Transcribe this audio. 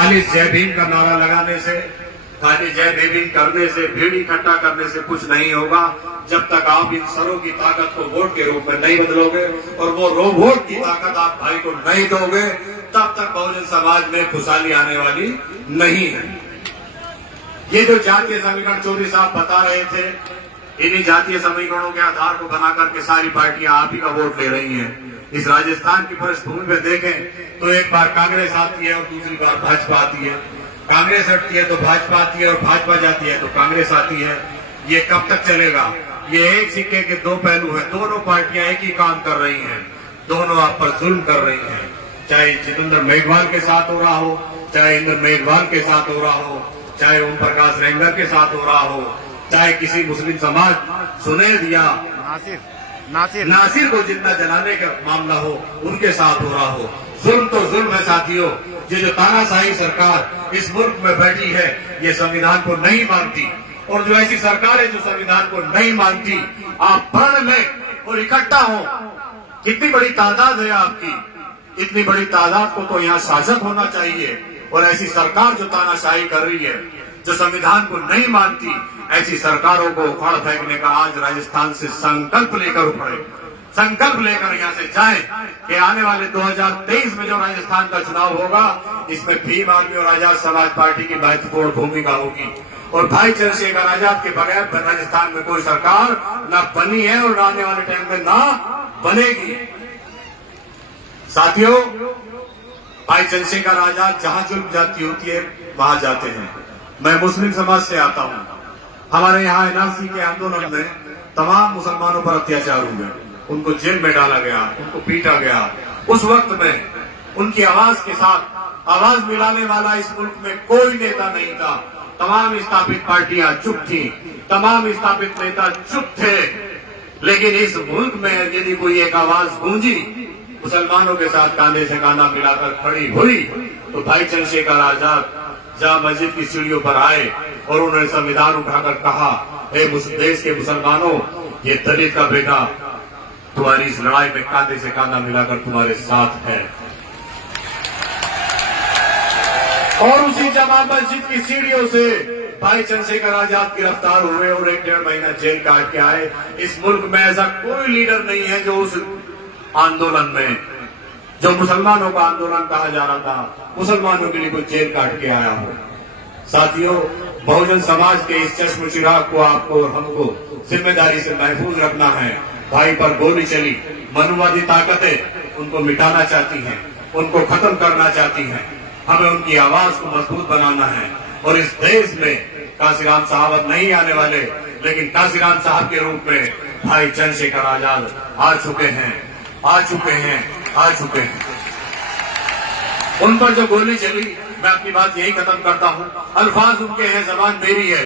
खाली जय भीम का नारा लगाने से, खाली जय भीम करने से, भीड़ इकट्ठा करने से कुछ नहीं होगा जब तक आप इन सरों की ताकत को वोट के रूप में नहीं बदलोगे और वो वोट की ताकत आप भाई को नहीं दोगे, तब तक बहुजन समाज में खुशहाली आने वाली नहीं है। ये जो जातीय समीकरण चौधरी साहब बता रहे थे, इन्हीं जातीय समीकरणों के आधार को बना करके सारी पार्टियां आप ही का वोट ले रही हैं। इस राजस्थान की पृष्ठभूमि पे देखें तो एक बार कांग्रेस आती है और दूसरी बार भाजपा आती है, कांग्रेस हटती है तो भाजपा आती है और भाजपा जाती है तो कांग्रेस आती है। ये कब तक चलेगा? ये एक सिक्के के दो पहलू हैं। दोनों पार्टियां एक ही काम कर रही हैं, दोनों आप पर जुल्म कर रही हैं। चाहे जितेंद्र मेघवाल के साथ हो रहा हो, चाहे इंद्र मेघवाल के साथ हो रहा हो, चाहे ओम प्रकाश रेंगर के साथ हो रहा हो, चाहे किसी मुस्लिम समाज सुनेद या नासिर को जिंदा जलाने का मामला हो, उनके साथ हो रहा हो। जुल्म तो जुल्म है साथियों। ये जो तानाशाही सरकार इस मुल्क में बैठी है, ये संविधान को नहीं मानती, और जो ऐसी सरकार है जो संविधान को नहीं मानती, आप प्रण लें और इकट्ठा हो। कितनी बड़ी तादाद है आपकी, इतनी बड़ी तादाद को तो यहाँ शासक होना चाहिए। और ऐसी सरकार जो तानाशाही कर रही है, जो संविधान को नहीं मानती, ऐसी सरकारों को उखाड़ फेंकने का आज राजस्थान से संकल्प लेकर उखड़े, संकल्प लेकर यहाँ से जाएं कि आने वाले 2023 में जो राजस्थान का चुनाव होगा, इसमें भीम आर्मी और आजाद समाज पार्टी की महत्वपूर्ण भूमिका होगी। और भाई चंद्रशेखर आजाद के बगैर राजस्थान में कोई सरकार न बनी है और आने वाले टाइम में ना बनेगी। साथियों, भाई चंद्रशेखर आजाद जहां जुल्म जाती होती है वहां जाते हैं। मैं मुस्लिम समाज से आता हूं। हमारे यहाँ एनआरसी के आंदोलन में तमाम मुसलमानों पर अत्याचार हुए, उनको जेल में डाला गया, उनको पीटा गया। उस वक्त में उनकी आवाज के साथ आवाज मिलाने वाला इस मुल्क में कोई नेता नहीं था। तमाम स्थापित पार्टियां चुप थी, तमाम स्थापित नेता चुप थे। लेकिन इस मुल्क में यदि कोई एक आवाज गूंजी, मुसलमानों के साथ कांधे से कांधा मिलाकर खड़ी हुई, तो भाई चंद्रशेखर आजाद जहां मस्जिद की सीढ़ियों पर आए और उन्होंने संविधान उठाकर कहा, हे देश के मुसलमानों, ये दलित का बेटा तुम्हारी इस लड़ाई में कांधे से कांधा मिलाकर तुम्हारे साथ है। और उसी जमा मस्जिद की सीढ़ियों से भाई चंद्रशेखर आजाद गिरफ्तार हुए और 1-1.5 महीना जेल काट के आए। इस मुल्क में ऐसा कोई लीडर नहीं है जो उस आंदोलन में, जो मुसलमानों का आंदोलन कहा जा रहा था, मुसलमानों के लिए कोई जेल काट के आया हो। साथियों, बहुजन समाज के इस चश्म चिराग को आपको और हमको जिम्मेदारी से महफूज रखना है। भाई पर गोली चली, मनुवादी ताकतें उनको मिटाना चाहती हैं, उनको खत्म करना चाहती हैं। हमें उनकी आवाज को मजबूत बनाना है। और इस देश में काशीराम साहब नहीं आने वाले, लेकिन काशीराम साहब के रूप में भाई चंद्रशेखर आजाद आ चुके हैं, आ चुके हैं, आ चुके हैं। उन पर जो गोली चली, मैं अपनी बात यही खत्म करता हूं। अल्फाज उनके हैं, जबान मेरी है।